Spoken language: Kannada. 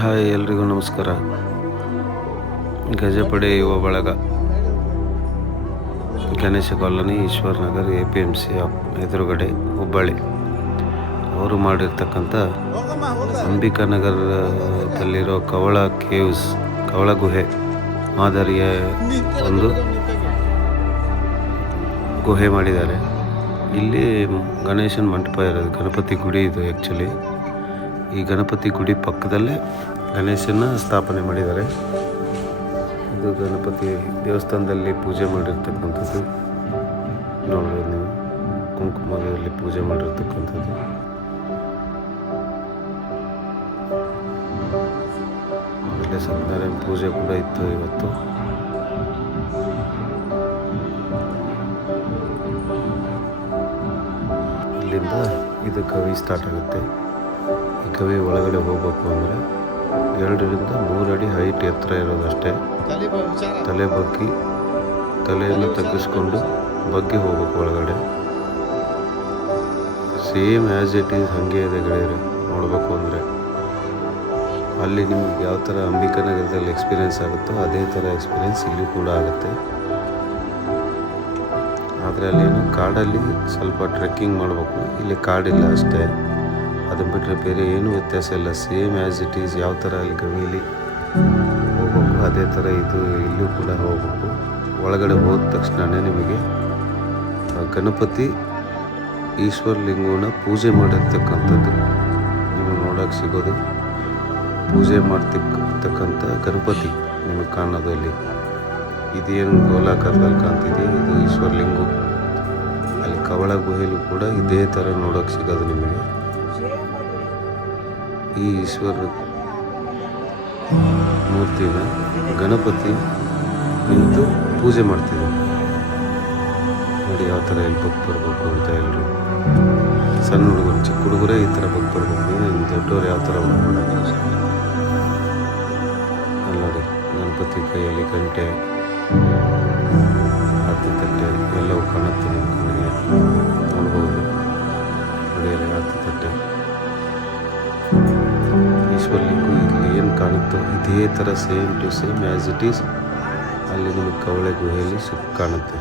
ಹಾಯ್, ಎಲ್ರಿಗೂ ನಮಸ್ಕಾರ. Gajapade Yuva Balaga. Ganesha colony, Ishwar Nagar A P M C ಎದುರುಗಡೆ ಹುಬ್ಬಳ್ಳಿ. ಅವರು ಮಾಡಿರ್ತಕ್ಕಂಥ ಅಂಬಿಕಾ ನಗರದಲ್ಲಿರೋ ಕವಳ ಕೇವ್ಸ್, ಕವಳ ಗುಹೆ ಮಾದರಿಯ ಒಂದು ಗುಹೆ ಮಾಡಿದ್ದಾರೆ. ಇಲ್ಲಿ ಗಣೇಶನ ಮಂಟಪ ಇರೋದು ಗಣಪತಿ ಗುಡಿ ಇದು ಆ್ಯಕ್ಚುಲಿ ಈ ಗಣಪತಿ ಗುಡಿ ಪಕ್ಕದಲ್ಲೇ ಗಣೇಶನ ಸ್ಥಾಪನೆ ಮಾಡಿದ್ದಾರೆ. ಇದು ಗಣಪತಿ ದೇವಸ್ಥಾನದಲ್ಲಿ ಪೂಜೆ ಮಾಡಿರ್ತಕ್ಕಂಥದ್ದು. ನೋಡ್ಬೋದು ನೀವು. ಕುಂಕುಮದಲ್ಲಿ ಪೂಜೆ ಮಾಡಿರ್ತಕ್ಕಂಥದ್ದು. ಆಮೇಲೆ ಸತ್ಯನಾರಾಯಣ ಪೂಜೆ ಕೂಡ ಇತ್ತು ಇವತ್ತು. ಇಲ್ಲಿಂದ ಇದು ಕವಿ ಸ್ಟಾರ್ಟ್ ಆಗುತ್ತೆ. ಕವಿ ಒಳಗಡೆ ಹೋಗಬೇಕು ಅಂದರೆ ಎರಡರಿಂದ ಮೂರು ಅಡಿ ಹೈಟ್ ಎತ್ತರ ಇರೋದಷ್ಟೇ. ತಲೆ ಬಗ್ಗಿ, ತಲೆಯನ್ನು ತಗ್ಗಿಸ್ಕೊಂಡು ಬಗ್ಗಿ ಹೋಗ್ಬೇಕು ಒಳಗಡೆ. ಸೇಮ್ ಆ್ಯಸ್ ಇಟ್ ಈಸ್ ಹಾಗೆ ಇದೆ ಗೆಳೆಯರೆ, ನೋಡಬೇಕು ಅಂದರೆ. ಅಲ್ಲಿ ನಿಮ್ಗೆ ಯಾವ ಥರ ಅಂಬಿಕಾ ನಗರದಲ್ಲಿ ಎಕ್ಸ್ಪೀರಿಯೆನ್ಸ್ ಆಗುತ್ತೋ ಅದೇ ಥರ ಎಕ್ಸ್ಪೀರಿಯೆನ್ಸ್ ಇಲ್ಲಿ ಕೂಡ ಆಗುತ್ತೆ. ಆದರೆ ಅಲ್ಲೇನು ಕಾಡಲ್ಲಿ ಸ್ವಲ್ಪ ಟ್ರೆಕ್ಕಿಂಗ್ ಮಾಡಬೇಕು, ಇಲ್ಲಿ ಕಾಡಿಲ್ಲ ಅಷ್ಟೇ. ಅದನ್ನು ಬಿಟ್ಟರೆ ಬೇರೆ ಏನೂ ವ್ಯತ್ಯಾಸ ಇಲ್ಲ. ಸೇಮ್ ಆ್ಯಸ್ ಇಟ್ ಈಸ್ ಯಾವ ಥರ ಅಲ್ಲಿ ಗವಿಲಿ ಹೋಗ್ಬೇಕು, ಅದೇ ಥರ ಇದು ಇಲ್ಲೂ ಕೂಡ ಹೋಗ್ಬೇಕು. ಒಳಗಡೆ ಹೋದ ತಕ್ಷಣವೇ ನಿಮಗೆ ಗಣಪತಿ ಈಶ್ವರ ಲಿಂಗನ ಪೂಜೆ ಮಾಡಿರ್ತಕ್ಕಂಥದ್ದು ನೀವು ನೋಡೋಕೆ ಸಿಗೋದು. ಪೂಜೆ ಮಾಡ್ತಿರ್ತಕ್ಕಂಥ ಗಣಪತಿ ನಿಮಗೆ ಕಾಣೋದು ಅಲ್ಲಿ. ಇದೇನು ಗೋಲಾಕಾರದಲ್ಲಿ ಕಾಣ್ತಿದೆ? ಇದು ಈಶ್ವರಲಿಂಗು ಅಲ್ಲಿ ಕವಳ ಗುಹೆಯಲ್ಲೂ ಕೂಡ ಇದೇ ಥರ ನೋಡೋಕೆ ಸಿಗೋದು ನಿಮಗೆ. ಈ ಈಶ್ವರ ಮೂರ್ತಿನ ಗಣಪತಿ ನಿಂತು ಪೂಜೆ ಮಾಡ್ತಿದ್ದೆ ನೋಡಿ ಯಾವ ಥರ ಎಲ್ಲಿ ಭಕ್ತ ಬರಬೇಕು ಅಂತ ಎಲ್ಲರು ಸಣ್ಣ ಹುಡುಗರು, ಚಿಕ್ಕ ಹುಡುಗರೇ ಈ ಥರ ಭಕ್ತ ಬರಬೇಕು. ಇನ್ನು ದೊಡ್ಡವ್ರು ಯಾವ ಥರ ಅಲ್ಲ ನೋಡಿ, ಗಣಪತಿ ಕೈಯಲ್ಲಿ ಗಂಟೆ. ಈಶ್ವರಲಿಂಗು ಇಲ್ಲಿ ಏನು ಕಾಣುತ್ತೋ ಇದೇ ಥರ same to same as it is ಅಲ್ಲಿ ನಿಮಗೆ ಕವಳೆ ಗುಹೆಯಲ್ಲಿ ಸುಖ ಕಾಣುತ್ತೆ.